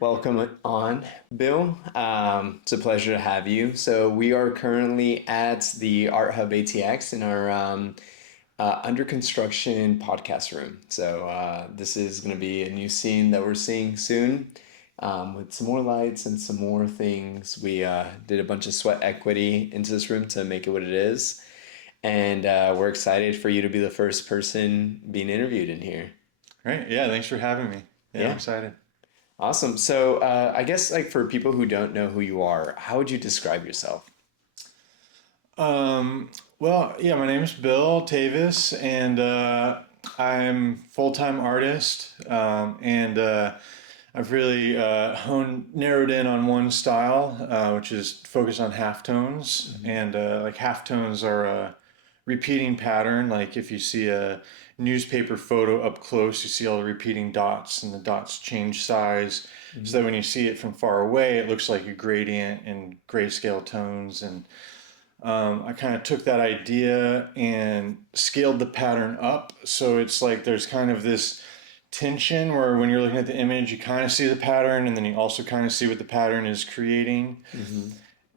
Welcome on, Bill. It's a pleasure to have you. So we are currently at the Art Hub ATX in our under construction podcast room. So this is going to be a new scene that we're seeing soon, with some more lights and some more things. We did a bunch of sweat equity into this room to make it what it is, and we're excited for you to be the first person being interviewed in here. Right. Yeah. Thanks for having me. Yeah, I'm Yeah. excited. Awesome. So, I guess like for people who don't know who you are, how would you describe yourself? Well, yeah, my name's Bill Tavis, and I'm full-time artist, and I've really narrowed in on one style, which is focused on halftones, and like halftones are a repeating pattern. Like if you see a newspaper photo up close, you see all the repeating dots, and the dots change size, so that Hmm. when you see it from far away, it looks like a gradient and grayscale tones. And I kind of took that idea and scaled the pattern up. So it's like there's kind of this tension where when you're looking at the image, you kind of see the pattern and then you also kind of see what the pattern is creating. Hmm.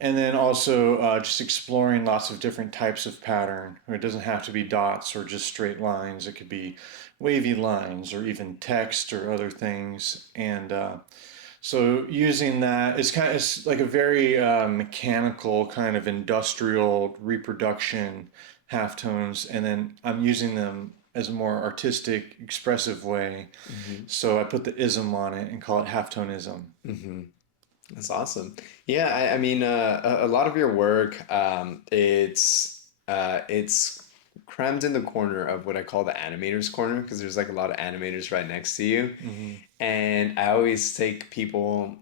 And then also just exploring lots of different types of pattern. It doesn't have to be dots or just straight lines, it could be wavy lines or even text or other things. And so using that, it's like a very mechanical kind of industrial reproduction halftones, and then I'm using them as a more artistic, expressive way. Hmm. So I put the ism on it and call it halftonism. Hmm. That's awesome. Yeah, I mean, a lot of your work, it's crammed in the corner of what I call the animators corner because there's like a lot of animators right next to you, Hmm. and I always take people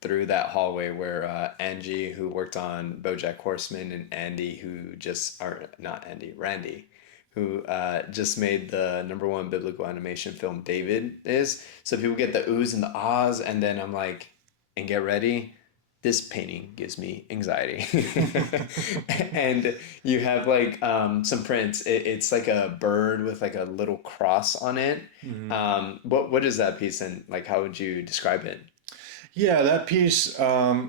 through that hallway where Angie, who worked on BoJack Horseman, and Andy, who just or not Andy, Randy, who just made the number one biblical animation film David is. So people get the oohs and the ahs, and then I'm like, and get ready. This painting gives me anxiety. And you have like some prints. It's like a bird with like a little cross on it. Hmm. What is that piece and like how would you describe it? Yeah, that piece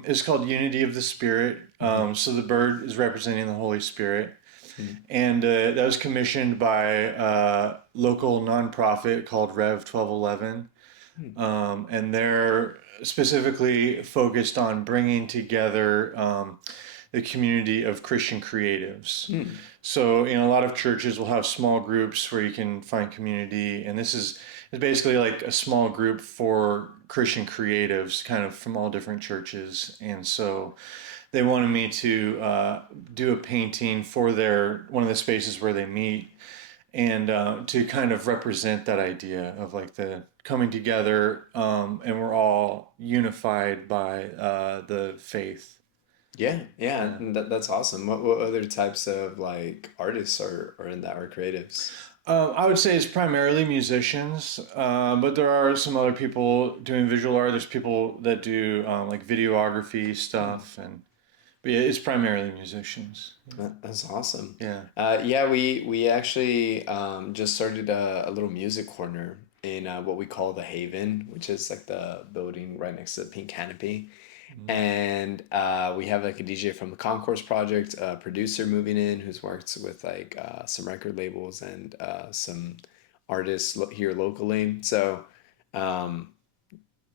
is called Unity of the Spirit. Hmm. So the bird is representing the Holy Spirit. Hmm. And that was commissioned by a local nonprofit called Rev 1211. And they're specifically focused on bringing together the community of Christian creatives. Hmm. So, a lot of churches will have small groups where you can find community, and this is basically like a small group for Christian creatives, kind of from all different churches. And so, they wanted me to do a painting for their one of the spaces where they meet, and to kind of represent that idea of like the coming together, and we're all unified by the faith. Yeah, yeah, Yeah. and that's awesome. What other types of like artists are in that or creatives? I would say it's primarily musicians, but there are some other people doing visual art. There's people that do like videography Hmm. stuff, and but yeah, it's primarily musicians. That's awesome. Yeah. Yeah, we actually just started a little music corner in what we call the Haven, which is like the building right next to the Pink Canopy. Mhm. And we have like a DJ from the Concourse Project, a producer moving in who's worked with like some record labels and some artists here locally. So um,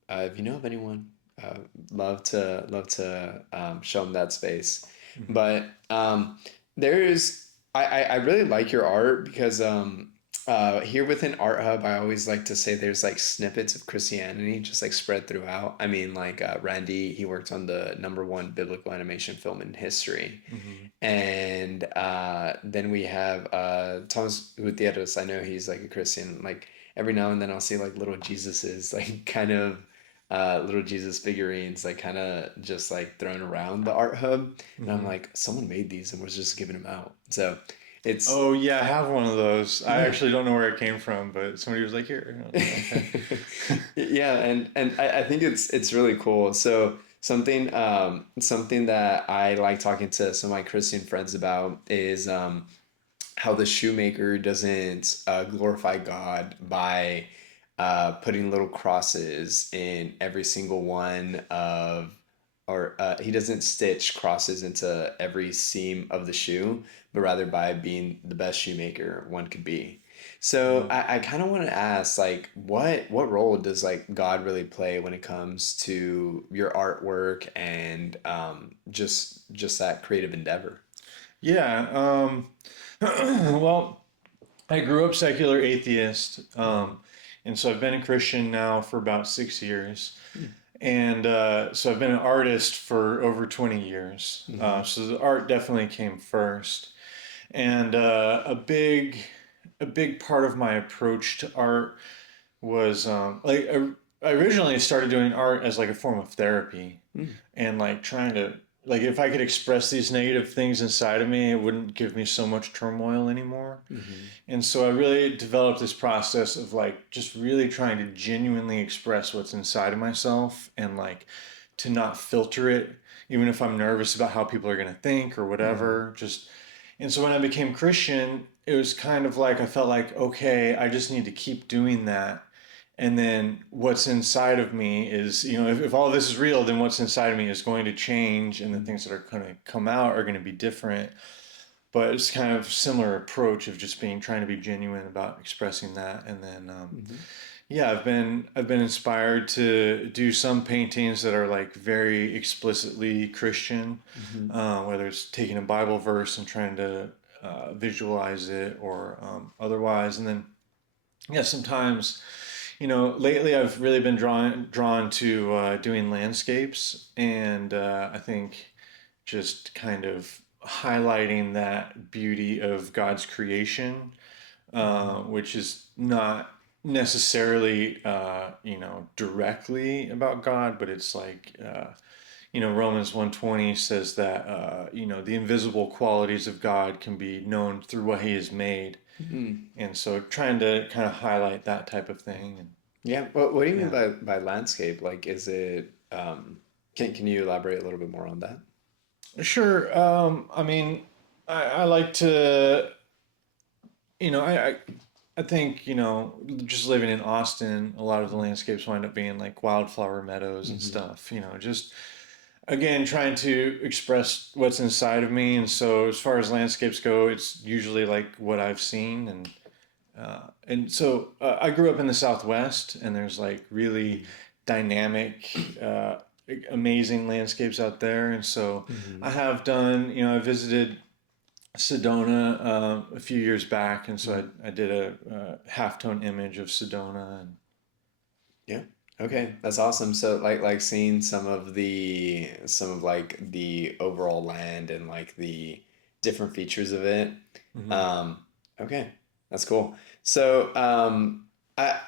if you know of anyone, uh, love to show them that space. Mhm. But there's I really like your art because here within Art Hub, I always like to say there's like snippets of Christianity just like spread throughout. I mean, like Randy, he worked on the number one biblical animation film in history. Mhm. And then we have Thomas Gutierrez. I know he's like a Christian. Like every now and then I'll see like little Jesuses, like kind of little Jesus figurines, like kind of just like thrown around the art hub. And I'm Mhm. like, someone made these and was just giving them out. So it's, Oh yeah, I have one of those. I yeah. actually don't know where it came from, but somebody was like, "Here." I was like, okay. Yeah, and I think it's really cool. So something that I like talking to some of my Christian friends about is how the shoemaker doesn't glorify God by putting little crosses in every single one of, or he doesn't stitch crosses into every seam of the shoe, but rather by being the best shoemaker one could be. So Mm. I kind of want to ask, like, what role does like God really play when it comes to your artwork and just that creative endeavor? Yeah. Well, I grew up secular atheist, Hmm. and so I've been a Christian now for about 6 years. Hmm. And so I've been an artist for over 20 years. Hmm. So the art definitely came first. And a big part of my approach to art was I originally started doing art as like a form of therapy Hmm. and like trying to like if I could express these negative things inside of me, it wouldn't give me so much turmoil anymore. Hmm. And so I really developed this process of like just really trying to genuinely express what's inside of myself and like to not filter it, even if I'm nervous about how people are going to think or Hmm. whatever. Just, and so when I became Christian, it was kind of like I felt like, okay, I just need to keep doing that. And then what's inside of me is, if all this is real, then what's inside of me is going to change and the things that are going to come out are going to be different, but it's kind of similar approach of just being trying to be genuine about expressing that. And then Hmm. yeah, I've been inspired to do some paintings that are like very explicitly Christian, Hmm. whether it's taking a Bible verse and trying to visualize it or otherwise. And then yeah, sometimes lately I've really been drawn to doing landscapes, and I think just kind of highlighting that beauty of God's creation, Hmm. which is not necessarily, directly about God, but it's like, Romans 1:20 says that, the invisible qualities of God can be known through what he has made. Hmm. And so trying to kind of highlight that type of thing. And Yeah. What do you mean yeah. by landscape? Like, is it can you elaborate a little bit more on that? Sure. I mean, I like to, I think, just living in Austin, a lot of the landscapes wind up being like wildflower meadows and Hmm. stuff, just again, trying to express what's inside of me. And so as far as landscapes go, it's usually like what I've seen. And so I grew up in the Southwest, and there's like really dynamic, amazing landscapes out there. And so I Hmm. have done, I visited Sedona a few years back, and so I did a, halftone image of Sedona, and Yeah. yeah. Okay, that's awesome. So like seeing some of like the overall land and like the different features of it. Hmm. Um, okay, that's cool. So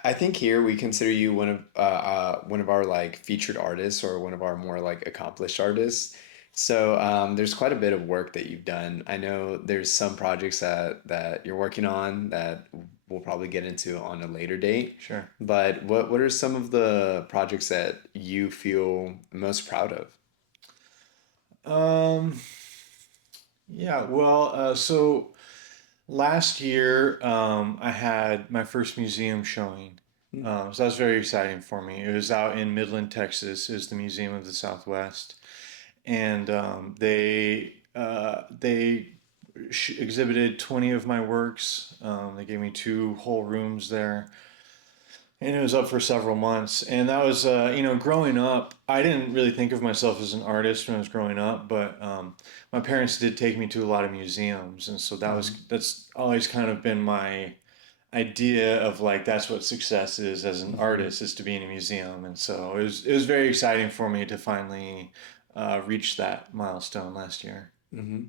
I think here we consider you one of our like featured artists or one of our more like accomplished artists. So there's quite a bit of work that you've done. I know there's some projects that you're working on that we'll probably get into on a later date. Sure. But what are some of the projects that you feel most proud of? Um, yeah, well, so last year, I had my first museum showing. Hmm. So that was very exciting for me. It was out in Midland, Texas. It was the Museum of the Southwest, and they exhibited 20 of my works. They gave me two whole rooms there, and it was up for several months. And that was, growing up, I didn't really think of myself as an artist when I was growing up, but my parents did take me to a lot of museums, and so Hmm. that's always kind of been my idea of like that's what success is as an Hmm. artist, is to be in a museum. And so it was very exciting for me to finally reach that milestone last year. Hmm.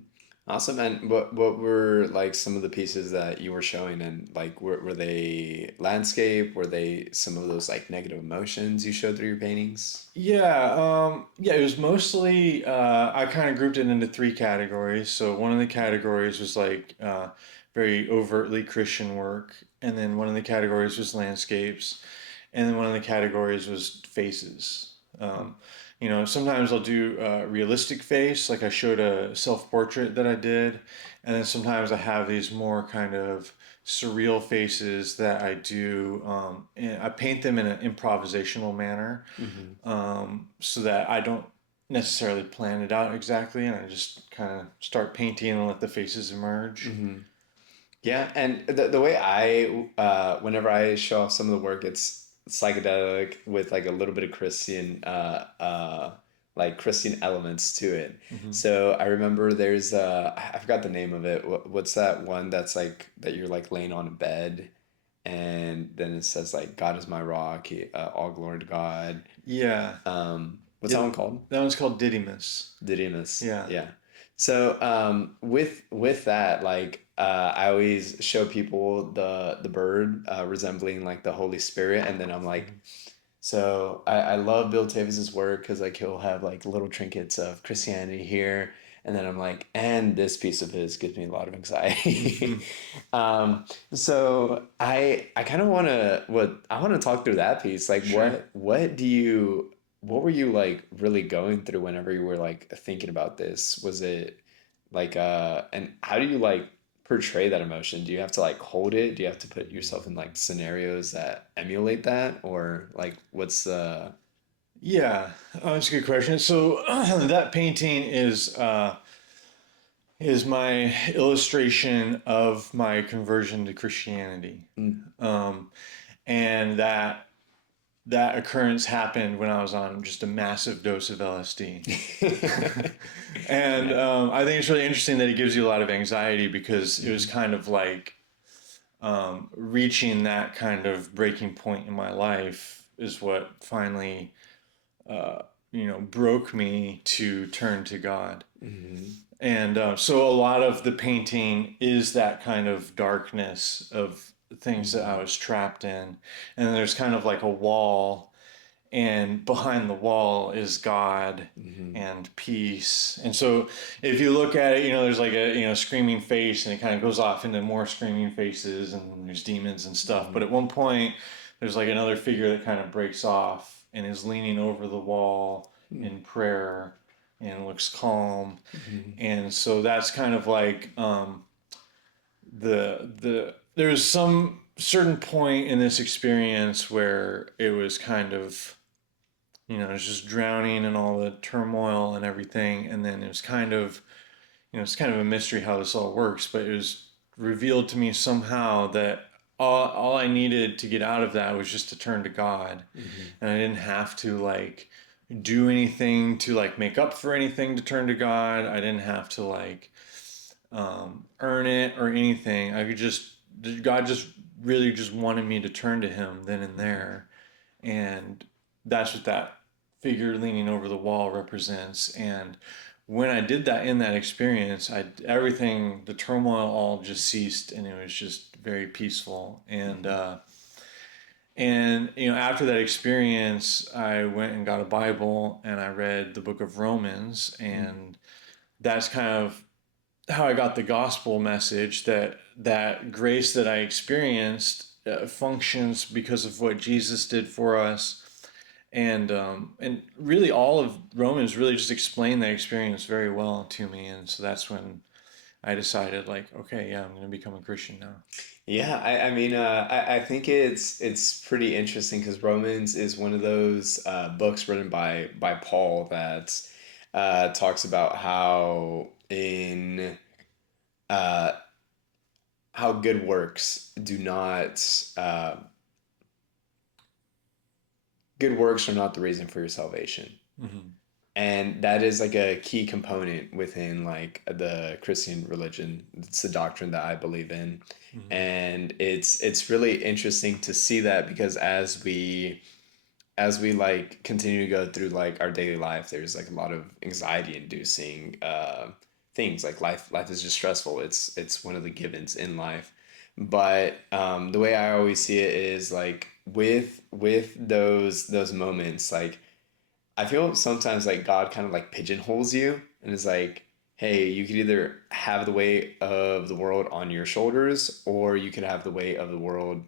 Awesome. And what were like some of the pieces that you were showing and like were they landscape? Were they some of those like negative emotions you showed through your paintings? Yeah, it was mostly, I kind of grouped it into three categories. So one of the categories was like very overtly Christian work, and then one of the categories was landscapes, and then one of the categories was faces. Sometimes I'll do a realistic face, like I showed a self portrait that I did, and then sometimes I have these more kind of surreal faces that I do. And I paint them in an improvisational manner, Hmm. so that I don't necessarily plan it out exactly, and I just kind of start painting and let the faces emerge. Hmm. Yeah, and the way whenever I show off some of the work, it's psychedelic with like a little bit of Christian, like Christian elements to it. Hmm. So I remember there's I forgot the name of it. What's that one that's like that you're like laying on a bed, and then it says like God is my rock, all glory to God. Yeah, What's yeah, that one called? that one's called Didymus. Didymus. Yeah. Yeah. So with that, like I always show people the bird resembling like the Holy Spirit, and then I'm like, Hmm. so I love Bill Tavis's work because like he'll have like little trinkets of Christianity here, and then I'm like, and this piece of his gives me a lot of anxiety. Hmm. So I kind of want to what I want to talk through that piece. Like, Sure. what were you like really going through whenever you were like thinking about this? Was it like and how do you like portray that emotion? Do you have to like hold it? Do you have to put yourself in like scenarios that emulate that? Or like what's the Yeah, that's a good question. So that painting is my illustration of my conversion to Christianity, mm. um, and that occurrence happened when I was on just a massive dose of LSD. And Yeah. I think it's really interesting that it gives you a lot of anxiety because it was Hmm. kind of like reaching that kind of breaking point in my life is what finally, uh, broke me to turn to God. Hmm. And so a lot of the painting is that kind of darkness of things that I Hmm. was trapped in. And then there's kind of like a wall, and behind the wall is God Hmm. and peace. And so if you look at it, there's like a screaming face, and it kind of goes off into more screaming faces, and there's demons and stuff. But Hmm. at one point, there's like another figure that kind of breaks off and is leaning over the wall in prayer and looks calm. Hmm. And so that's kind of like there's some certain point in this experience where it was kind of, it was just drowning in all the turmoil and everything, and then it was kind of, it's kind of a mystery how this all works, but it was revealed to me somehow that all I needed to get out of that was just to turn to God, Hmm. and I didn't have to like do anything to like make up for anything to turn to God. I didn't have to like earn it or anything. I could just, God just really just wanted me to turn to Him then and Hmm. there. And that's what that figure leaning over the wall represents. And when I did that in that experience, everything, the turmoil all just ceased, and it was just very peaceful. And after that experience, I went and got a Bible and I read the book of Romans, and that's kind of how I got the gospel message that grace that I experienced functions because of what Jesus did for us, and really all of Romans really just explained that experience very well to me, and so that's when I decided like, okay, yeah, I'm going to become a Christian now. Yeah, I mean, I think it's pretty interesting because Romans is one of those books written by Paul that talks about uh, how good works do not good works are not the reason for your salvation. Hmm. And that is like a key component within like the Christian religion. It's the doctrine that I believe in. Hmm. And it's really interesting to see that because as we like continue to go through like our daily life, there's like a lot of anxiety inducing things like life is just stressful. It's one of the givens in life. But the way I always see it is like with those moments, like I feel sometimes like God kind of like pigeonholes you and is like, hey, you could either have the weight of the world on your shoulders or you could have the weight of the world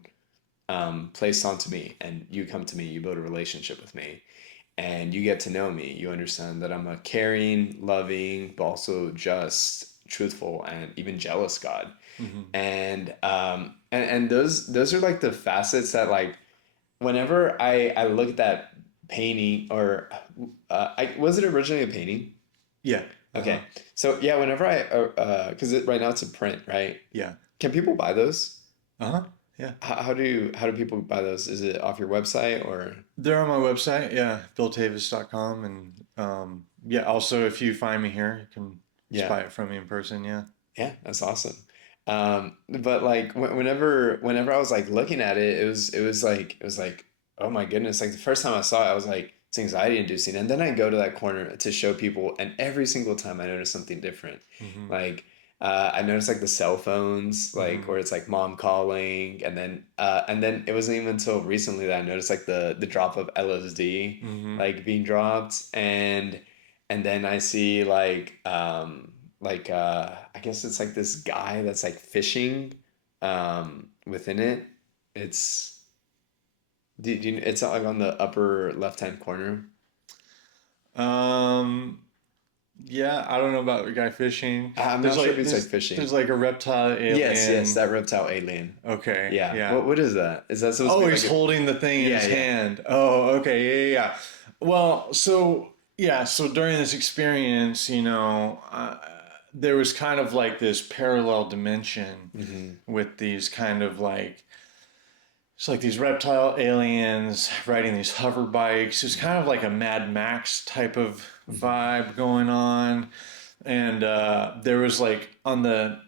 placed onto me, and you come to me, you build a relationship with me, and you get to know me. You understand that I'm a caring, loving, but also just truthful and even jealous God. Hmm. And And those are like the facets that like whenever I look at that painting or was it originally a painting? Yeah. Uh-huh. Okay. So yeah, whenever because right now it's a print, right? Yeah. Can people buy those? Uh-huh. Yeah. How do people buy those? Is it off your website or They're on my website, yeah, billtavis.com. And yeah, also if you find me here, you can just yeah. buy it from me in person, yeah. Yeah, that's awesome. But like whenever I was like looking at it, it was like oh my goodness! Like the first time I saw it, I was like it's anxiety inducing. And then I go to that corner to show people, and every single time I notice something different. Mm-hmm. Like I noticed like the cell phones, like Mm-hmm. or it's like mom calling, and then it wasn't even until recently that I noticed like the drop of LSD Mm-hmm. like being dropped, and then I see like I guess it's like this guy that's like fishing within it. It's it's like on the upper left hand corner. Um, yeah, I don't know about the guy fishing. I'm There's not sure if like it's like there's fishing. like a reptile Yes, alien. that reptile alien. Okay, Yeah. yeah. What is that? Is that supposed to Oh, be he's like a holding the thing in yeah, his yeah. hand. Oh, okay, yeah, yeah, yeah. Well, so yeah, so during this experience, there was kind of like this parallel dimension Mm-hmm. with these kind of like it's like these reptile aliens riding these hover bikes. It's kind of like a Mad Max type of Mm-hmm. vibe going on, and there was like on the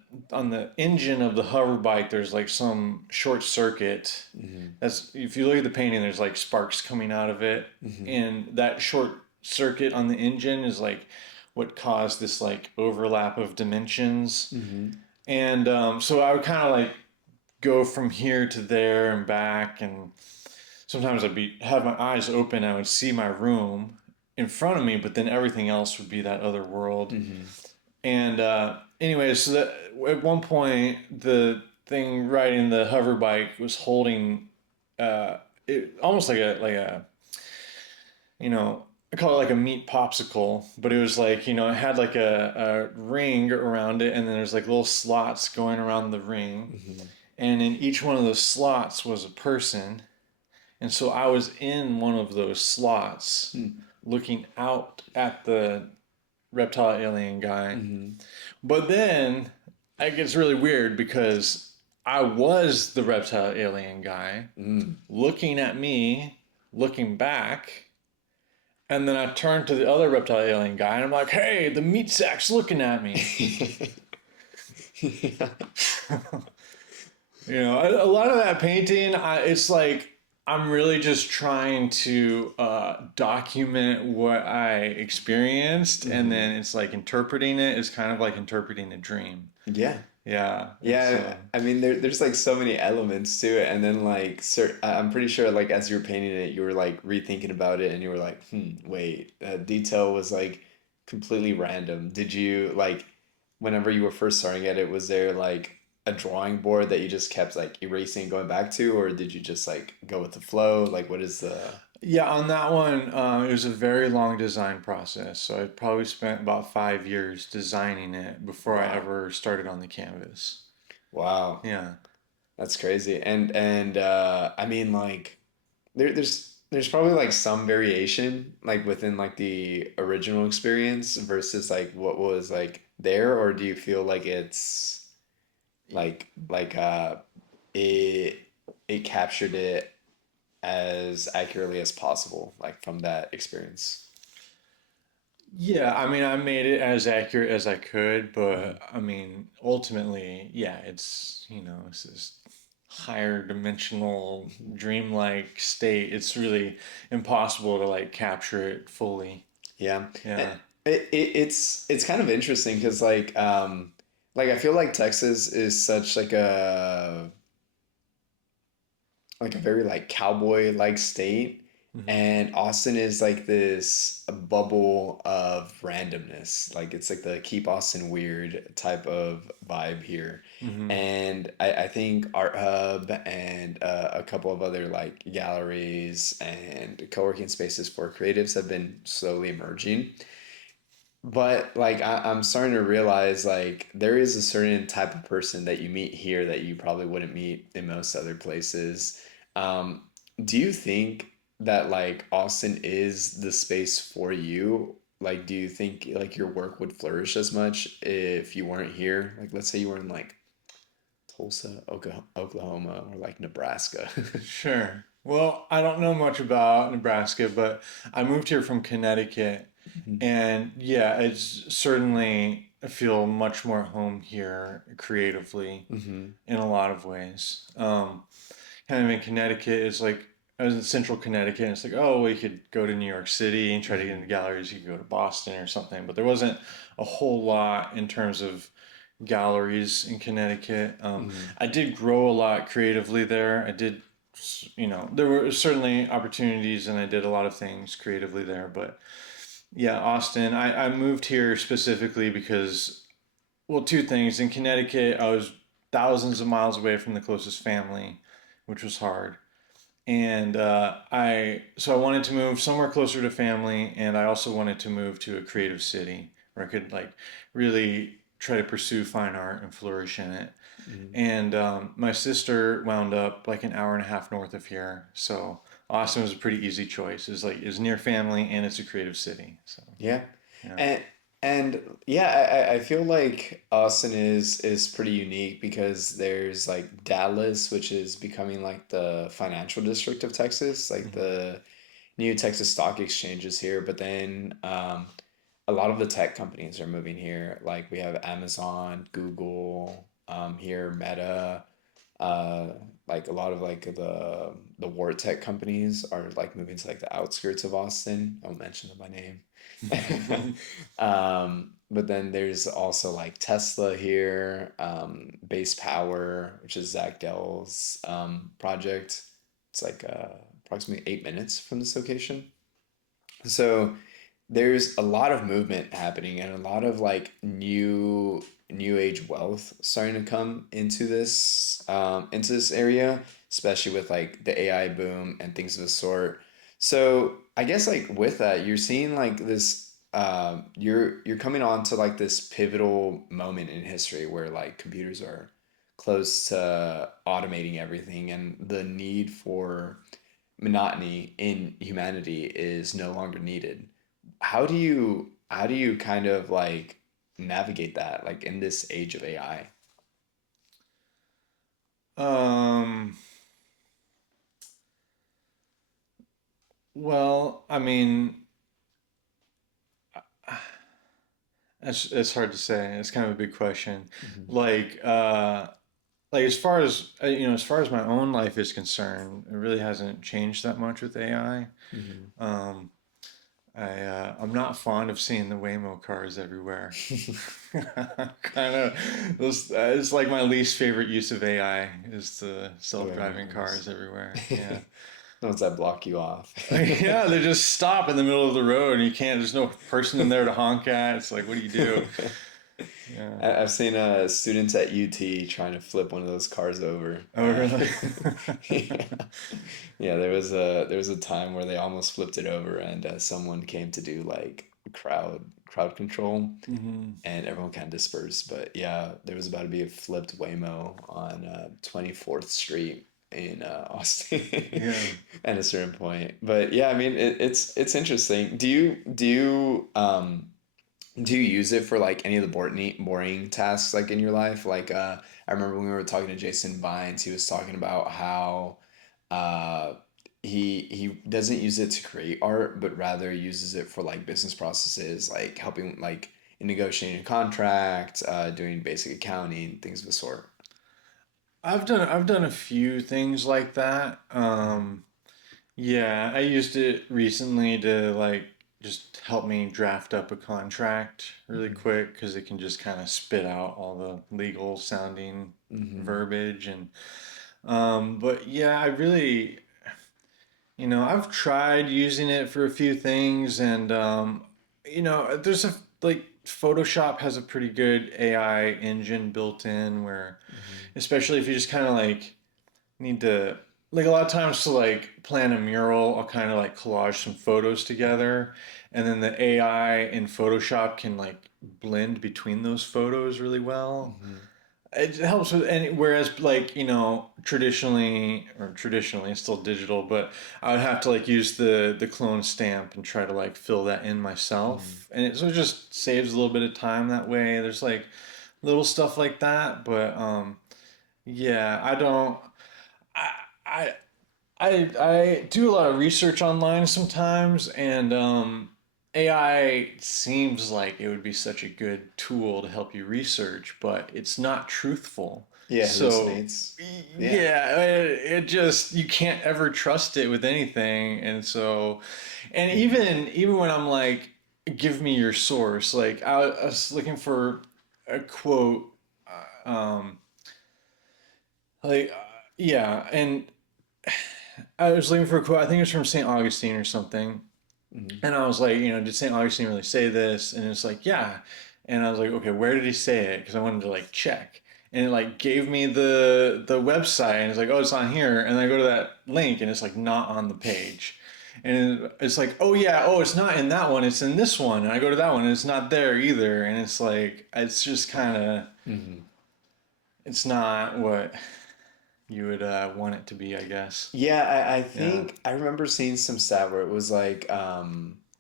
engine of the hover bike, there's like some short circuit. Mm-hmm. That's if you look at the painting, there's like sparks coming out of it, Mm-hmm. and that short circuit on the engine is like what caused this like overlap of dimensions. Mm-hmm. And so I would kind of like go from here to there and back, and sometimes I'd be have my eyes open. I would see my room in front of me, but then everything else would be that other world. Mm-hmm. And anyway, so that at one point the thing riding the hover bike was holding almost like a you know I call it like a meat popsicle, but it was like it had like a ring around it, and then there's like little slots going around the ring, Mm-hmm. and in each one of those slots was a person. And so I was in one of those slots looking out at the reptile alien guy. Mm-hmm. But then it gets really weird because I was the reptile alien guy Mm-hmm. looking at me, looking back. And then I turned to the other reptile alien guy and I'm like, hey, the meat sack's looking at me. Yeah. A lot of that painting, it's like I'm really just trying to document what I experienced, and Mm-hmm. then it's like interpreting it is kind of like interpreting a dream. Yeah. Yeah, it's Yeah, I mean there's like so many elements to it, and then like I'm pretty sure like as you were painting it, you were like rethinking about it, and you were like, wait, that detail was like completely random. Did you like whenever you were first starting at it, was there like a drawing board that you just kept like erasing and going back to, or did you just like go with the flow? Like what is the yeah. On that one, it was a very long design process, so I probably spent about 5 years designing it before I wow, ever started on the canvas. wow, Yeah. that's crazy. And I mean like. There's probably like some variation like within like the original experience versus like what was like there, or do you feel like it's like it it captured it as accurately as possible like from that experience? Yeah, I mean, I made it as accurate as I could, Mhm. but I mean, ultimately, yeah, it's this higher dimensional, dreamlike state. It's really impossible to like capture it fully. Yeah. And Yeah. it's kind of interesting because like I feel like Texas is such like a very like cowboy like state, Hmm. and Austin is like this bubble of randomness, like it's like the keep Austin weird type of vibe here. Hmm. And I think Art Hub and a couple of other like galleries and co-working spaces for creatives have been slowly emerging, But like I'm starting to realize like there is a certain type of person that you meet here that you probably wouldn't meet in most other places. Um, do you think that like Austin is the space for you? Like, do you think like your work would flourish as much if you weren't here? Like, let's say you were in like Tulsa, Oklahoma, or like Nebraska. Sure. Well, I don't know much about Nebraska, but I moved here from Connecticut, and yeah, it's certainly I feel much more at home here creatively Mm-hmm. in a lot of ways. Kind of in Connecticut is like I was in central Connecticut, and it's like, oh, well, you could go to New York City and try to get into galleries. You could go to Boston or something, but there wasn't a whole lot in terms of galleries in Connecticut. Mm-hmm. I did grow a lot creatively there. I did, there were certainly opportunities, and I did a lot of things creatively there. But yeah, Austin, I moved here specifically because, well, two things. In Connecticut, I was thousands of miles away from the closest family, which was hard. And so I wanted to move somewhere closer to family, and I also wanted to move to a creative city where I could like really try to pursue fine art and flourish in it. Mm-hmm. And my sister wound up like an hour and a half north of here, so Austin was a pretty easy choice. It's like it's near family and it's a creative city. So Yeah. yeah. And and yeah, I feel like Austin is pretty unique because there's like Dallas, which is becoming like the financial district of Texas, like Hmm. the new Texas Stock Exchange is here, but then a lot of the tech companies are moving here. Like we have Amazon, Google, here, Meta, uh, like a lot of like the war tech companies are like moving to like the outskirts of Austin. I won't mention them by name. But then there's also like Tesla here, Base Power, which is Zach Dell's project. It's like approximately 8 minutes from this location. So there's a lot of movement happening and a lot of like new age wealth starting to come into this area, especially with like the AI boom and things of the sort. So I guess like with that, you're seeing like this you're coming on to like this pivotal moment in history where like computers are close to automating everything and the need for monotony in humanity is no longer needed. How do you kind of like navigate that like in this age of AI? Um, well, I mean, it's hard to say. It's kind of a big question. Hmm. Like, like as far as as far as my own life is concerned, it really hasn't changed that much with AI. Hmm. Um, I'm not fond of seeing the Waymo cars everywhere. Kind of, it's like my least favorite use of AI is the The self-driving Waymo's. cars everywhere. Yeah. The ones that block you off. Yeah, they just stop in the middle of the road and you can't, there's no person in there to honk at. It's like, what do you do? Yeah. I've seen students at UT trying to flip one of those cars over. Oh, really? Yeah. Yeah, there was a time where they almost flipped it over, and someone came to do like crowd control, Hmm. and everyone kind of dispersed. But yeah, there was about to be a flipped Waymo on 24th Street in Austin Yeah. at a certain point. But yeah, I mean it's interesting. Do you use it for like any of the boring tasks like in your life? Like I remember when we were talking to Jason Vines, he was talking about how uh he doesn't use it to create art, but rather uses it for like business processes, like helping like in negotiating a contract, doing basic accounting, things of the sort. I've done a few things like that. Yeah, I used it recently to like just help me draft up a contract really Mm-hmm. quick because it can just kind of spit out all the legal sounding Mm-hmm. verbiage and but yeah, I really I've tried using it for a few things and there's a like Photoshop has a pretty good AI engine built in where Mm-hmm. especially if you just kind of like need to like a lot of times to like plan a mural, I'll kind of like collage some photos together, and then the AI in Photoshop can like blend between those photos really well. Hmm. It helps with any, whereas like, traditionally it's still digital, but I would have to like use the clone stamp and try to like fill that in Hmm. myself. And so it just saves a little bit of time that way. There's like little stuff like that, but yeah, I don't I I I do a lot of research online sometimes, and AI seems like it would be such a good tool to help you research, but it's not truthful. Yeah, So, hallucinates. Yeah. yeah, it just you can't ever trust it with anything, and so, and Hmm. even when I'm like, give me your source, like I was looking for a quote, um, like yeah, and I was looking for a quote. I think it's from St. Augustine or something. Hmm. And I was like, did St. Augustine really say this? And it's like, yeah. And I was like, okay, where did he say it? Because I wanted to like check. And it like gave me the website, and it's like, oh, it's on here. And I go to that link, and it's like not on the page. And it's like, oh yeah, oh, it's not in that one. It's in this one. And I go to that one, and it's not there either. And it's like, it's just kind of, Hmm. it's not what you would want it to be, I guess. Yeah, I Yeah. think I remember seeing some stat where it was like,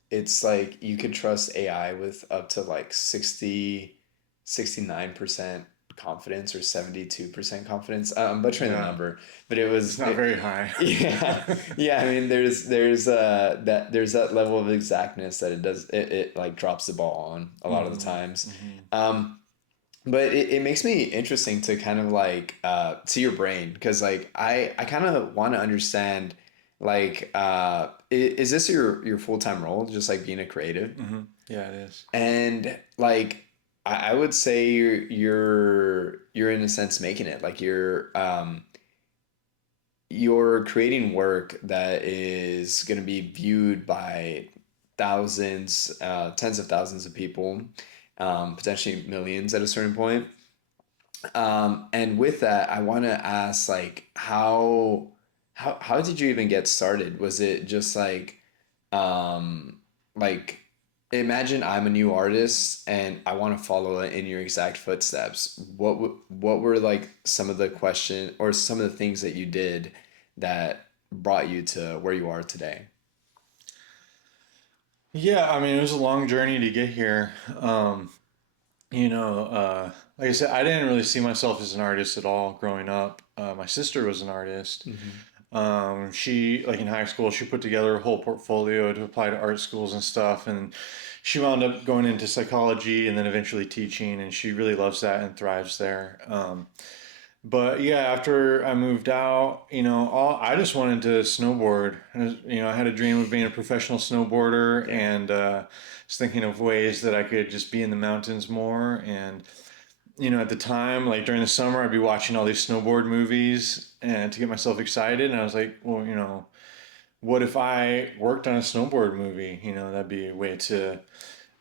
it's like you could trust AI with up to like 69% confidence or 72% confidence. I'm butchering the Yeah. number, but it It's was not very high. yeah, yeah. I mean, there's that level of exactness that it like drops the ball on a lot of the Hmm. times. Hmm. Um, but it makes me interesting to kind of like see your brain because like I kind of want to understand like is this your full-time role just like being a creative Hmm. Yeah, it is. and like I would say you're in a sense making it like you're creating work that is going to be viewed by thousands tens of thousands of people potentially millions at a certain point. And with that, I want to ask, like, how did you even get started? Was it just like, imagine I'm a new artist and I want to follow in your exact footsteps. What were like some of the question or some of the things that you did that brought you to where you are today? Yeah, I mean, it was a long journey to get here. Like I said, I didn't really see myself as an artist at all growing up. My sister was an artist. Hmm. She, like in high school, she put together a whole portfolio to apply to art schools and stuff. And she wound up going into psychology and then eventually teaching. And she really loves that and thrives there. But yeah, after I moved out, I just wanted to snowboard. I had a dream of being a professional snowboarder, Yeah. and was thinking of ways that I could just be in the mountains more. And at the time, like during the summer, I'd be watching all these snowboard movies and to get myself excited. And I was like, well, what if I worked on a snowboard movie? That'd be a way to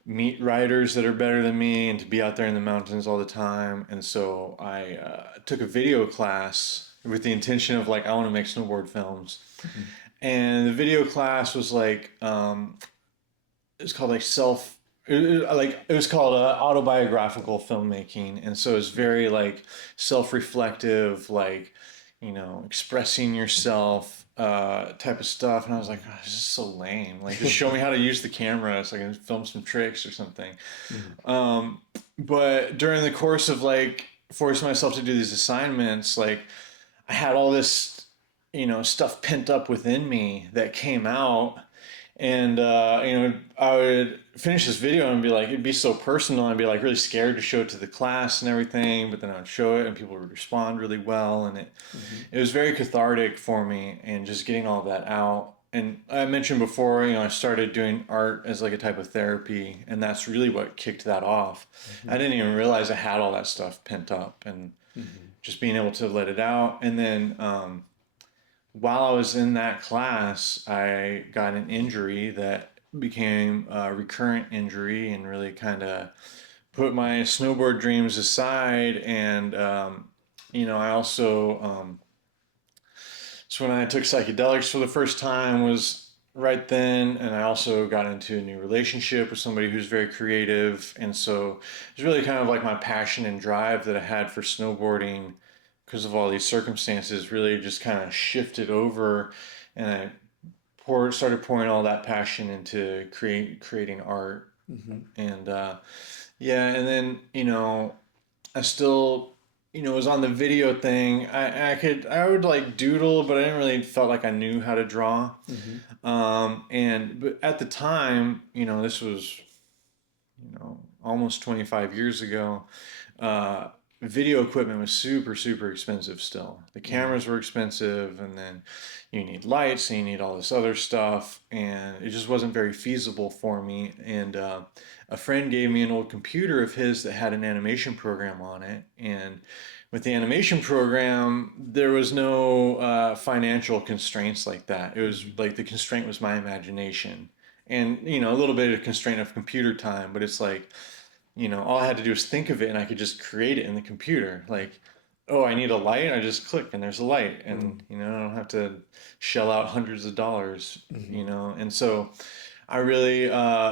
meet riders that are better than me and to be out there in the mountains all the time. And so I took a video class with the intention of like, I want to make snowboard films. Hmm. And the video class was like, it was called like it was called autobiographical filmmaking. And so it was very like self-reflective, like, expressing yourself type of stuff. And I was like, oh, this is so lame. Like, just show me how to use the camera so I can film some tricks or something. Hmm. Um, but during the course of like forcing myself to do these assignments, like I had all this, stuff pent up within me that came out. And, I would finish this video and be like, it'd be so personal. I'd be like really scared to show it to the class and everything. But then I would show it and people would respond really well. And Hmm. it was very cathartic for me and just getting all that out. And I mentioned before, I started doing art as like a type of therapy, and that's really what kicked that off. I Hmm. didn't even realize I had all that stuff pent up, and Hmm. just being able to let it out. And then while I was in that class, I got an injury that became a recurrent injury and really kind of put my snowboard dreams aside. And I also So when I took psychedelics for the first time was right then, and I also got into a new relationship with somebody who's very creative, and so it's really kind of like my passion and drive that I had for snowboarding because of all these circumstances really just kind of shifted over, and I started pouring all that passion into creating art, Mm-hmm. and yeah, and then I still, was on the video thing. I would like doodle, but I didn't really felt like I knew how to draw. Mm-hmm. But at the time, this was, almost 25 years ago. Uh, Video equipment was super, super expensive still. The Mm-hmm. cameras were expensive, and then you need lights and you need all this other stuff, and it just wasn't very feasible for me. And a friend gave me an old computer of his that had an animation program on it, and with the animation program, there was no financial constraints like that. It was Mm-hmm. like the constraint was my imagination, and a little bit of constraint of computer time, but it's like all I had to do was think of it and I could just create it in the computer. Like, oh, I need a light. I just click and there's a light. And, I don't have to shell out hundreds of dollars, Mm-hmm. And so I really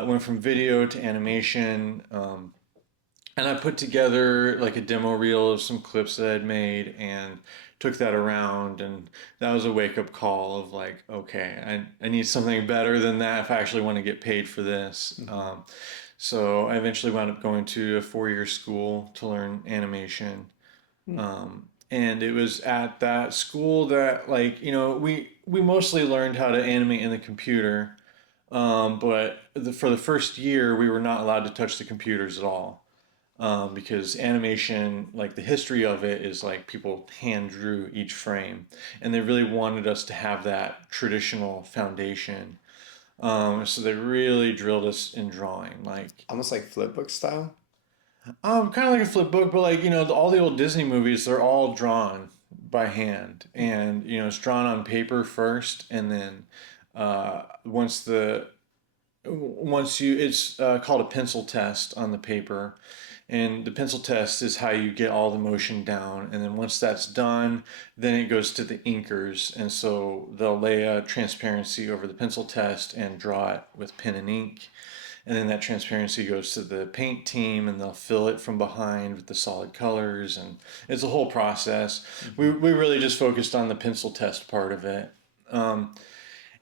went from video to animation. And I put together like a demo reel of some clips that I'd made and took that around. And that was a wake up call of like, okay, I need something better than that if I actually want to get paid for this. Mm-hmm. So I eventually wound up going to a 4 year school to learn animation. Mm-hmm. And it was at that school that like, we mostly learned how to animate in the computer. But for the first year, we were not allowed to touch the computers at all, because animation, like the history of it, is like people hand drew each frame, and they really wanted us to have that traditional foundation. So they really drilled us in drawing, like Almost like flipbook style. kind of like a flip book, but like all the old Disney movies, they're all drawn by hand, and it's drawn on paper first, and then once you it's called a pencil test on the paper, and the pencil test is how you get all the motion down, and then once that's done, then it goes to the inkers, and so they'll lay a transparency over the pencil test and draw it with pen and ink, and then that transparency goes to the paint team and they'll fill it from behind with the solid colors, and it's a whole process. we, Mm-hmm. we really just focused on the pencil test part of it.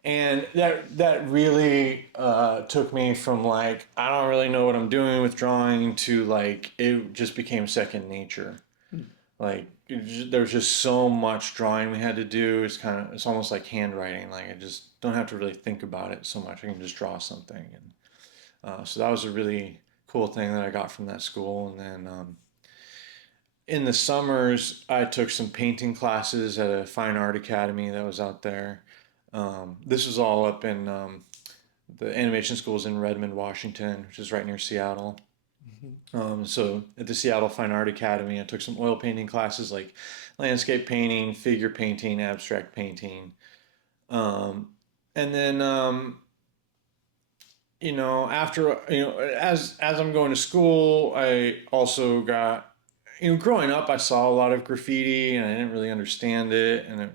And that really took me from like I don't really know what I'm doing with drawing to like it just became second nature. Like there was just so much drawing we had to do. It's almost like handwriting. Like I just don't have to really think about it so much. I can just draw something, and so that was a really cool thing that I got from that school. And then in the summers, I took some painting classes at a fine art academy that was out there. This was all up in the animation schools in Redmond, Washington, which is right near Seattle. Mm-hmm. So at the Seattle Fine Art Academy, I took some oil painting classes like landscape painting, figure painting, abstract painting. Um, and then after as I'm going to school, I also got growing up, I saw a lot of graffiti and I didn't really understand it, and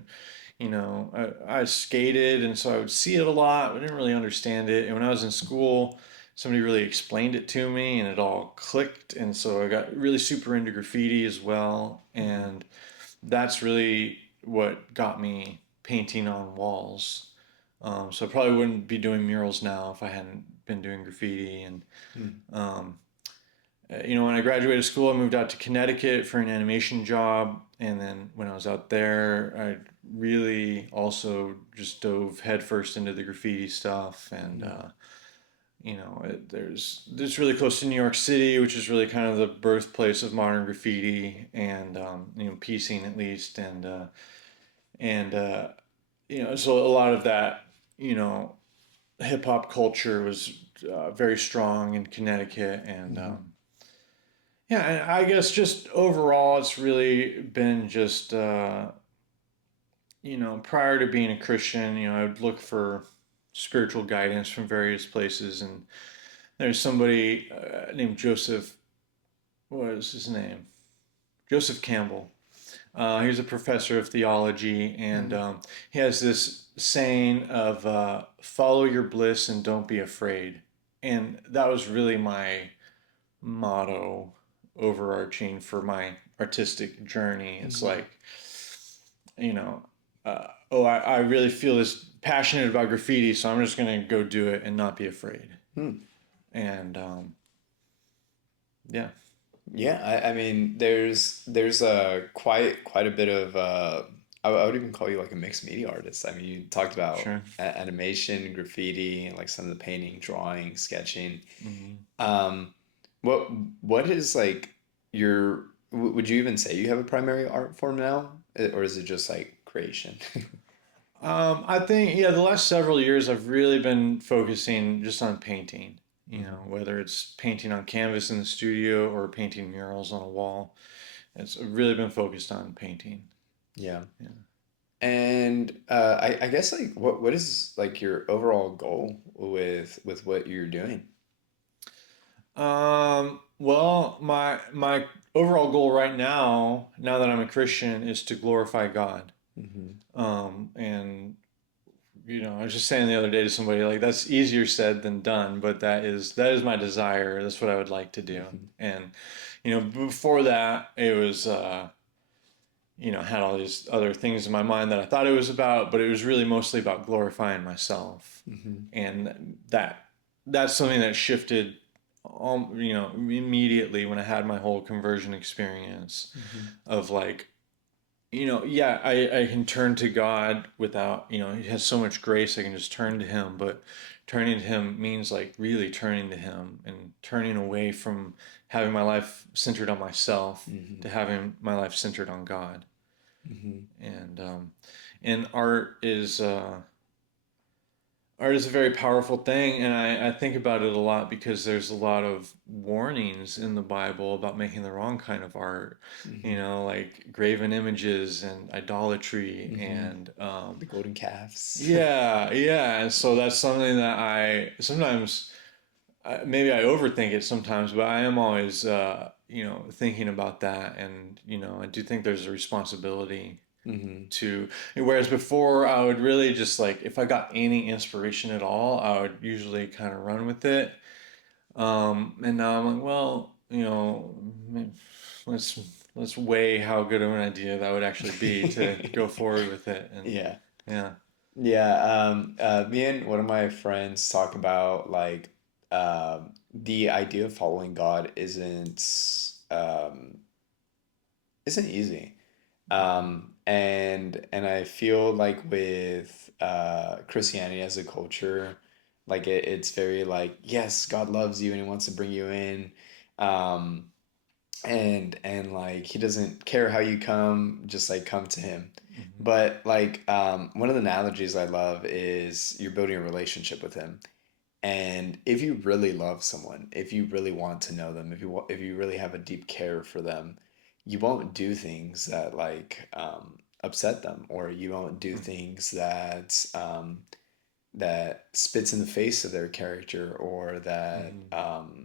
I skated, and so I would see it a lot, but I didn't really understand it. And when I was in school, somebody really explained it to me, and it all clicked, and so I got really super into graffiti as well, Mm-hmm. and that's really what got me painting on walls. So I probably wouldn't be doing murals now if I hadn't been doing graffiti. And um, when I graduated school, I moved out to Connecticut for an animation job, and then when I was out there, I really also just dove headfirst into the graffiti stuff. And Mm-hmm. there's really close to New York City, which is really kind of the birthplace of modern graffiti and piecing at least, and so a lot of that you know hip hop culture was very strong in Connecticut, and Mm-hmm. yeah, and I guess just overall, it's really been just prior to being a Christian, I would look for spiritual guidance from various places, and there's somebody named Joseph. What was his name? Joseph Campbell. He was a professor of theology, and Mm, he has this saying of "follow your bliss and don't be afraid," and that was really my motto, overarching for my artistic journey. It's mhm, like, you know, I really feel this passionate about graffiti, so I'm just gonna go do it and not be afraid. mm. And yeah, Yeah, I mean, there's quite a bit of I would even call you like a mixed media artist. I mean, you talked about sure. animation, graffiti, and like some of the painting, drawing, sketching. Hmm. Um, what what is like your would you even say you have a primary art form now, or is it just like creation? I think, yeah, the last several years I've really been focusing just on painting, Hmm. whether it's painting on canvas in the studio or painting murals on a wall. It's really been focused on painting. Yeah. Yeah. And I guess like what is like your overall goal with what you're doing? Well, my overall goal right now, now that I'm a Christian, is to glorify God. Hmm. And I was just saying the other day to somebody, like, that's easier said than done, but that is my desire. That's what I would like to do. Hmm. And before that, it was had all these other things in my mind that I thought it was about, but it was really mostly about glorifying myself. Hmm. And that's something that shifted immediately when I had my whole conversion experience Hmm. of like, yeah, I can turn to God without, He has so much grace, I can just turn to Him. But turning to Him means like really turning to Him and turning away from having my life centered on myself Hmm. to having my life centered on God. Hmm. And and art is a very powerful thing, and I think about it a lot because there's a lot of warnings in the Bible about making the wrong kind of art, Hmm. like graven images and idolatry, Hmm. and The golden calves. yeah, yeah. And so that's something that I sometimes, maybe I overthink it sometimes, but I am always, thinking about that, and I do think there's a responsibility Hmm. to, whereas before I would really just like, if I got any inspiration at all, I would usually kind of run with it. And now I'm like, well, let's let's weigh how good of an idea that would actually be to go forward with it. And Yeah. yeah. Yeah, me and one of my friends talk about like the idea of following God isn't easy. And I feel like with Christianity as a culture, like it's very like, yes, God loves you and he wants to bring you in. Um, and like he doesn't care how you come, just like come to him. Hmm. But like one of the analogies I love is you're building a relationship with him. And if you really love someone, if you really want to know them, if you really have a deep care for them, you won't do things that like upset them, or you won't do things that spits in the face of their character, or Hmm.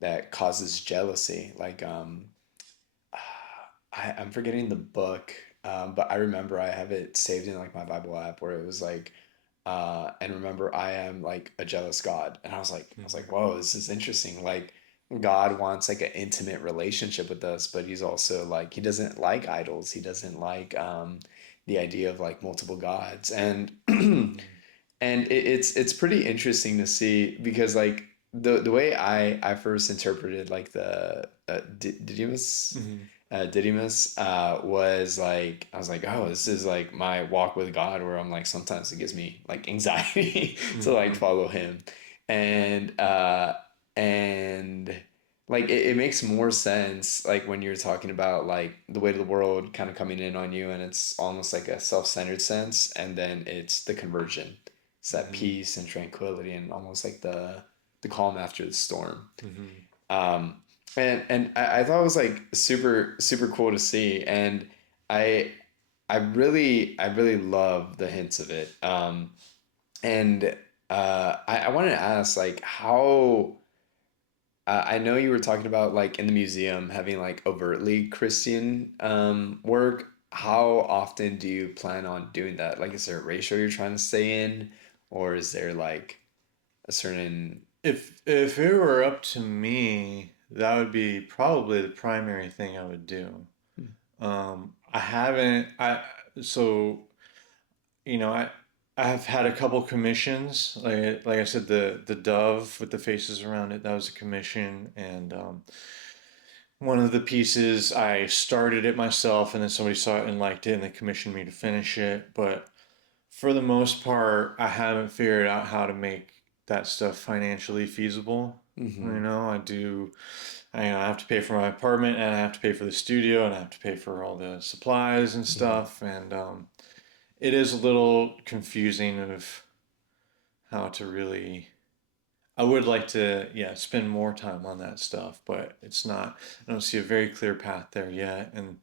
that causes jealousy. Like I'm forgetting the book, but I remember I have it saved in like my Bible app where it was like, and remember I am like a jealous God, and I was like, whoa, this is interesting. Like God wants like an intimate relationship with us, but he's also like he doesn't like idols. He doesn't like the idea of like multiple gods, and Hmm. it's pretty interesting to see because like the way I first interpreted like the Hmm. Didymus was like I was like, oh, this is like my walk with God, where I'm like sometimes it gives me like anxiety to like Hmm. follow him, and and like it makes more sense like when you're talking about like the weight of the world kind of coming in on you, and it's almost like a self-centered sense, and then it's the conversion. It's that Hmm. peace and tranquility and almost like the calm after the storm. Hmm. Um, and I thought it was like super cool to see, and I I really love the hints of it. And I wanted to ask like I know you were talking about like in the museum having like overtly Christian work. How often do you plan on doing that? Like, is there a ratio you're trying to stay in, or is there like a certain? If it were up to me, that would be probably the primary thing I would do. I haven't I so you know I have had a couple commissions, like I said, the dove with the faces around it, that was a commission. And one of the pieces I started it myself, and then somebody saw it and liked it and they commissioned me to finish it. But for the most part, I haven't figured out how to make that stuff financially feasible. Mm-hmm. I have to pay for my apartment, and I have to pay for the studio, and I have to pay for all the supplies and Mm-hmm. stuff. And it is a little confusing of how to really. I would like to, yeah, spend more time on that stuff, but it's not. I don't see a very clear path there yet, and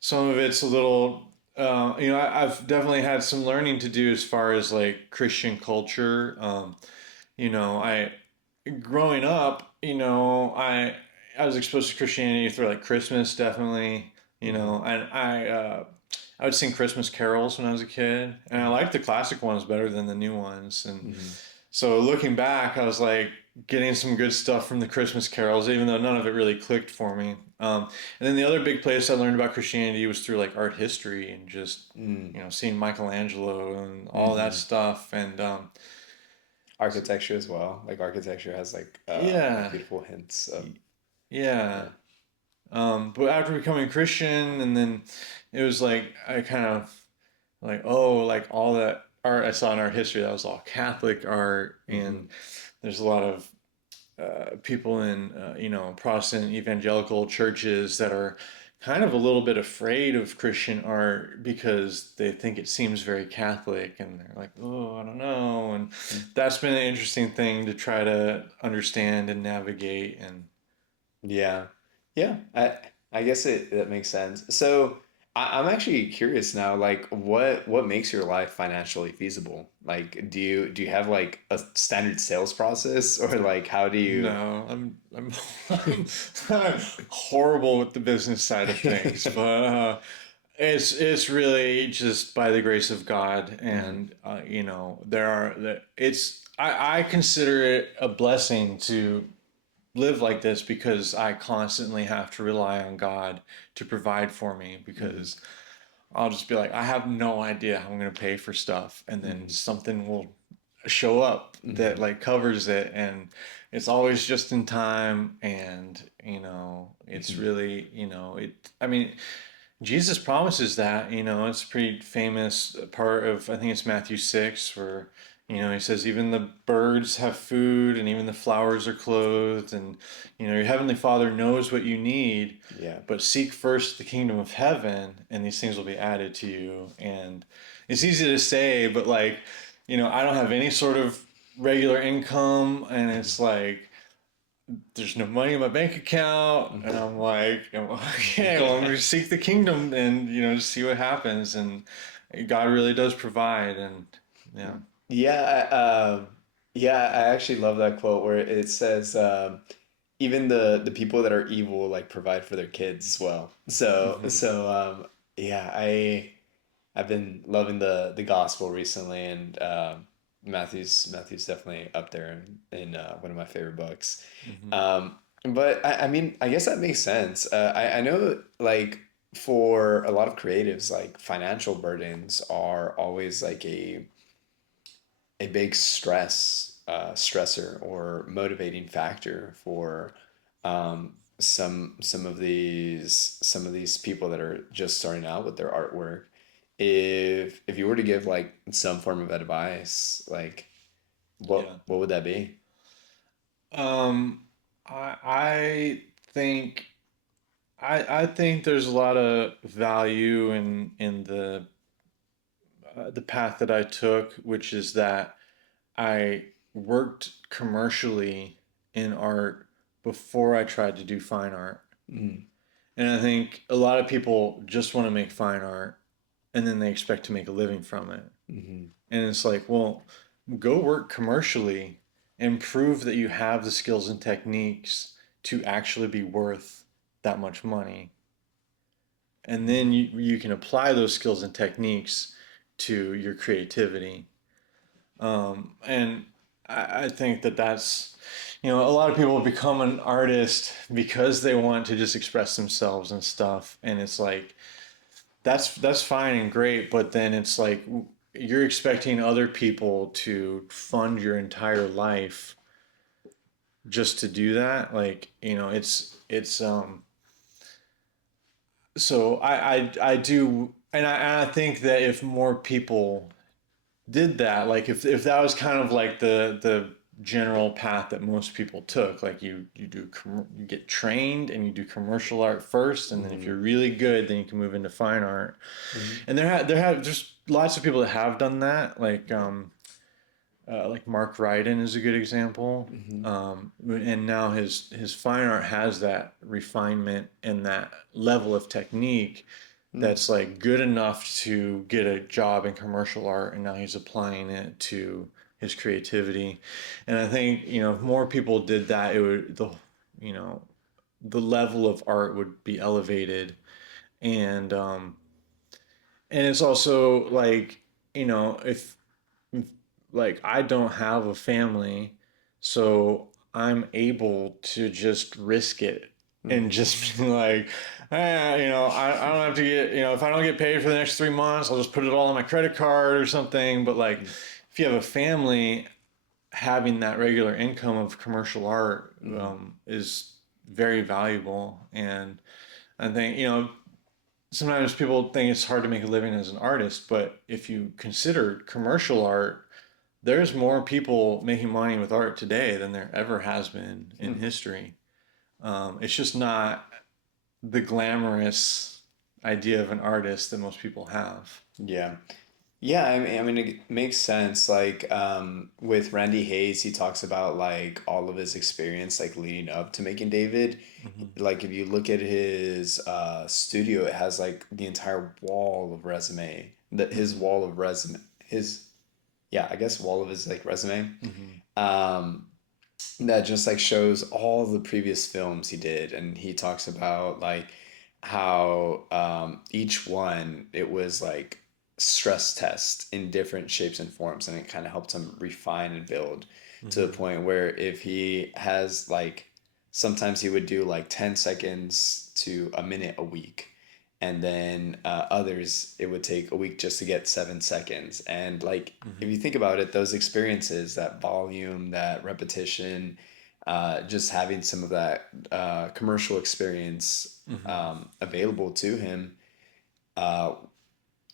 some of it's a little. I've definitely had some learning to do as far as like Christian culture. I growing up, I was exposed to Christianity through like Christmas, definitely. Mm-hmm. And I would sing Christmas carols when I was a kid, and I liked the classic ones better than the new ones. And Mm-hmm. so looking back, I was like getting some good stuff from the Christmas carols, even though none of it really clicked for me. And then the other big place I learned about Christianity was through like art history and just Mm-hmm. seeing Michelangelo and all that Mm-hmm. stuff. And Architecture as well. Like architecture has like yeah, beautiful hints of yeah. yeah. But after becoming Christian, and then it was like I kind of like, oh, like all that art I saw in art history, that was all Catholic art. Mm-hmm. And there's a lot of people in Protestant evangelical churches that are kind of a little bit afraid of Christian art because they think it seems very Catholic, and they're like, oh, I don't know. And that's been an interesting thing to try to understand and navigate. And Yeah. Yeah. I guess it that makes sense. So I'm actually curious now, like what makes your life financially feasible? Like do you have like a standard sales process or like how do you no, I'm horrible with the business side of things, but it's really just by the grace of God. Mhm. And I consider it a blessing to live like this, because I constantly have to rely on God to provide for me, Mhm. because I'll just be like, I have no idea how I'm going to pay for stuff, and then Mhm. something will show up that Mhm. like covers it, and it's always just in time. And it's Mhm. really, I mean, Jesus promises that. It's a pretty famous part of, I think it's Matthew 6, where, he says, even the birds have food and even the flowers are clothed. And, your heavenly Father knows what you need, Yeah. but seek first the kingdom of heaven and these things will be added to you. And it's easy to say, but like, I don't have any sort of regular income, and Mhm. it's like, there's no money in my bank account. And Mhm. I'm like, okay, well, I'm going to seek the kingdom and, just see what happens. And God really does provide. And yeah, Yeah, yeah, I actually love that quote where it says, even the people that are evil like provide for their kids as well. hmm, Yeah, I've been loving the gospel recently, and Matthew's definitely up there in one of my favorite books. hmm, But I mean, I guess that makes sense. I know like for a lot of creatives, like financial burdens are always like a big stressor or motivating factor for some of these people that are just starting out with their artwork. If you were to give like some form of advice, like yeah. what would that be? Um, I think I think there's a lot of value in the path that I took, which is that I worked commercially in art before I tried to do fine art. Mm, And I think a lot of people just want to make fine art and then they expect to make a living from it. mm-hmm, And it's like, well, go work commercially and prove that you have the skills and techniques to actually be worth that much money. And then Mhm. you can apply those skills and techniques to your creativity. And I think that that's, a lot of people become an artist because they want to just express themselves and stuff. And it's like, that's fine and great, but then it's like you're expecting other people to fund your entire life just to do that. Like, so I do, and I think that if more people did that, like if that was kind of like the general path that most people took, like you get trained and you do commercial art first, and then if you're Mhm. really good, then you can move into fine art. Mhm. And there's lots of people that have done that, like Mark Ryden is a good example. Mhm. And now his fine art has that refinement and that level of technique Mhm. that's like good enough to get a job in commercial art, and now he's applying it to his creativity. And I think, if more people did that, it would you know the level of art would be elevated. And um and it's also like, if like I don't have a family, so I'm able to just risk it and Mhm. just be like, I don't have to get, if I don't get paid for the next 3 months, I'll just put it all on my credit card or something. But like, if you have a family, having that regular income of commercial art Mhm. is very valuable. And I think, sometimes people think it's hard to make a living as an artist, but if you consider commercial art, there's more people making money with art today than there ever has been in Mhm. history. It's just not the glamorous idea of an artist that most people have. Yeah. Yeah, I mean, it makes sense. Like, with Randy Hayes, he talks about like all of his experience, like leading up to making David. Mm-hmm. Like, if you look at his studio, it has like the entire wall of resume. His Mm-hmm. wall of resume, his yeah, I guess wall of his like resume. Mm-hmm. Um, that just like shows all the previous films he did, and he talks about like how each one it was like stress test in different shapes and forms, and it kind of helped him refine and build to the Mm-hmm. point where if he has like sometimes he would do like 10 seconds to a minute a week, and then others it would take a week just to get 7 seconds. And like if Mm-hmm. you think about it, those experiences, that volume, that repetition, just having some of that commercial experience Mm-hmm. available to him, uh,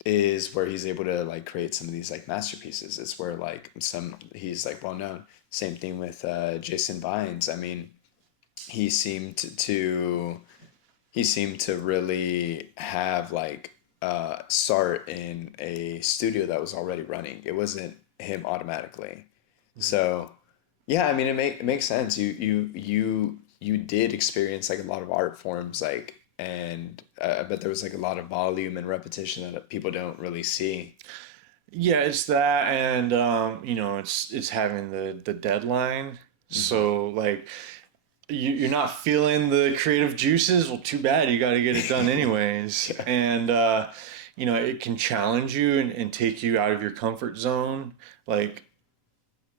is where he's able to like create some of these like masterpieces. It's where like some he's like well known. Same thing with Jason Vines. I mean, he seemed to he seemed to really have like start in a studio that was already running. It wasn't him automatically. Mm-hmm. So yeah, I mean it makes sense. You did experience like a lot of art forms, like, and I bet there was like a lot of volume and repetition that people don't really see. Yeah, it's that, and it's having the deadline. Hmm. So like, you're not feeling the creative juices. Well, too bad. You got to get it done anyways. Yeah. And it can challenge you and take you out of your comfort zone. Like,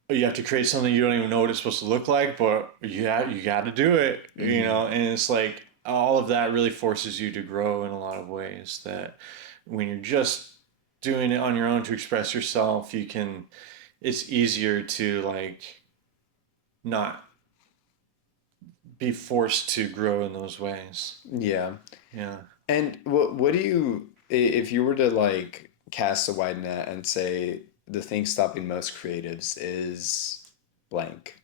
you have to create something you don't even know what it's supposed to look like, but you got to do it. Hmm. And it's like all of that really forces you to grow in a lot of ways. That when you're just doing it on your own to express yourself, you can. It's easier to like not be forced to grow in those ways. Yeah. Yeah. And what do you, if you were to like cast a wide net and say the thing stopping most creatives is blank?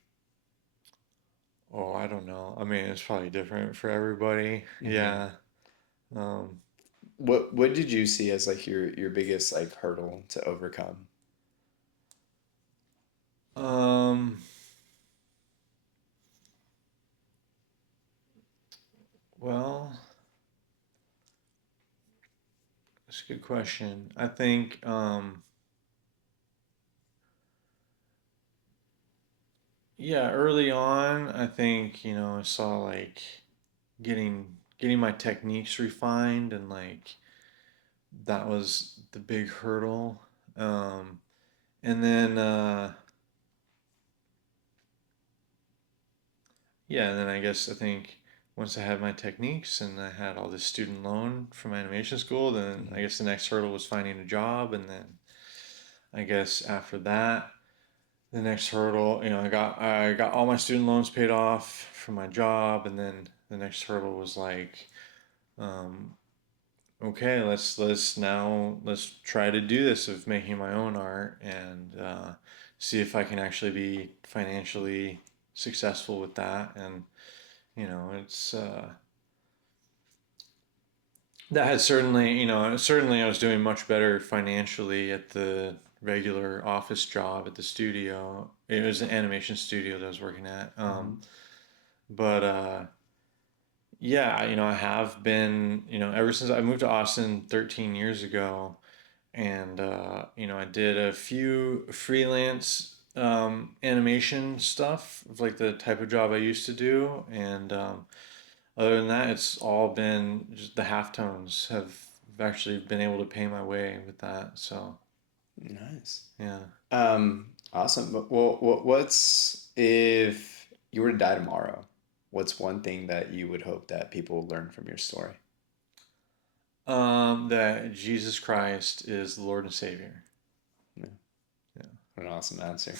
Oh, I don't know. I mean, it's probably different for everybody. Hmm. Yeah. Um, What did you see as like your biggest like hurdle to overcome? um, well, that's a good question. I think yeah, early on, I think, I saw like getting my techniques refined, and like that was the big hurdle. Um, and then yeah, and then I think once I had my techniques and I had all this student loan from animation school, then I Mhm. guess the next hurdle was finding a job, and then I guess after that, the next hurdle, I got all my student loans paid off from my job, and then the next hurdle was like, um, okay, let's try to do this of making my own art, and see if I can actually be financially successful with that. And it's that had certainly, certainly I was doing much better financially at the regular office job at the studio. It was an animation studio that I was working at. Mhm. But yeah, I have been, ever since I moved to Austin 13 years ago, and I did a few freelance animation stuff, of like the type of job I used to do, and other than that, it's all been just the halftones have actually been able to pay my way with that. So Nice. yeah. Awesome. Well, what's if you were to die tomorrow? What's one thing that you would hope that people learn from your story? That Jesus Christ is the Lord and Savior. Yeah, Yeah. what an awesome answer.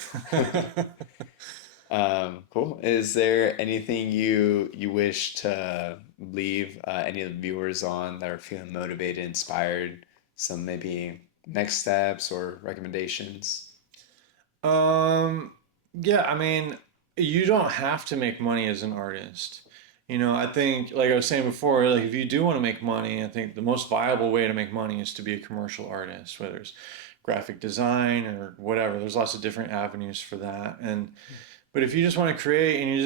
Cool. Is there anything you wish to leave any of the viewers on that are feeling motivated, inspired? Some maybe next steps or recommendations? Um, yeah, I mean, you don't have to make money as an artist. I think, like I was saying before, like if you do want to make money, I think the most viable way to make money is to be a commercial artist, whether it's graphic design or whatever. There's lots of different avenues for that. But if you just want to create and you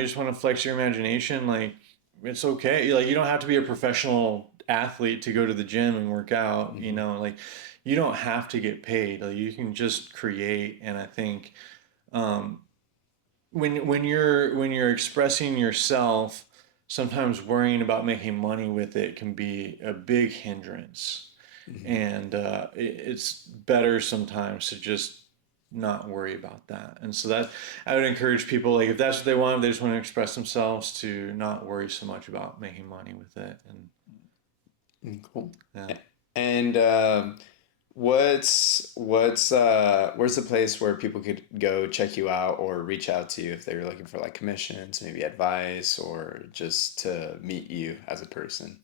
just want to flex your imagination, like it's okay. Like you don't have to be a professional athlete to go to the gym and work out, Hmm. like you don't have to get paid. Like you can just create. And I think um, when you're expressing yourself, sometimes worrying about making money with it can be a big hindrance. Hmm. And it's better sometimes to just not worry about that. And so that I would encourage people, like if that's what they want, if they just want to express themselves, to not worry so much about making money with it. And Cool. yeah. And where's the place where people could go check you out or reach out to you if they were looking for like commissions, maybe advice, or just to meet you as a person?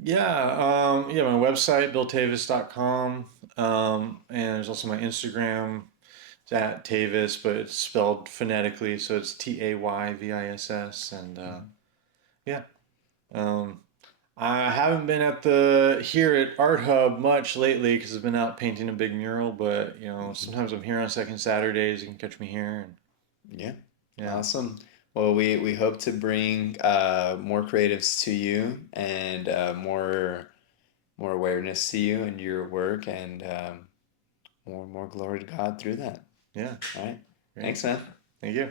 Yeah, my website, billtavis.com. And there's also my Instagram. It's at Tavis, but it's spelled phonetically, so it's Tayviss. And yeah. Um, I haven't been at the here at Art Hub much lately because I've been out painting a big mural. But Mhm. sometimes I'm here on second Saturdays. You can catch me here. And Yeah, yeah, awesome. Well, we hope to bring more creatives to you and more awareness to you and your work and more glory to God through that. yeah, All right. great. Thanks, man. Thank you.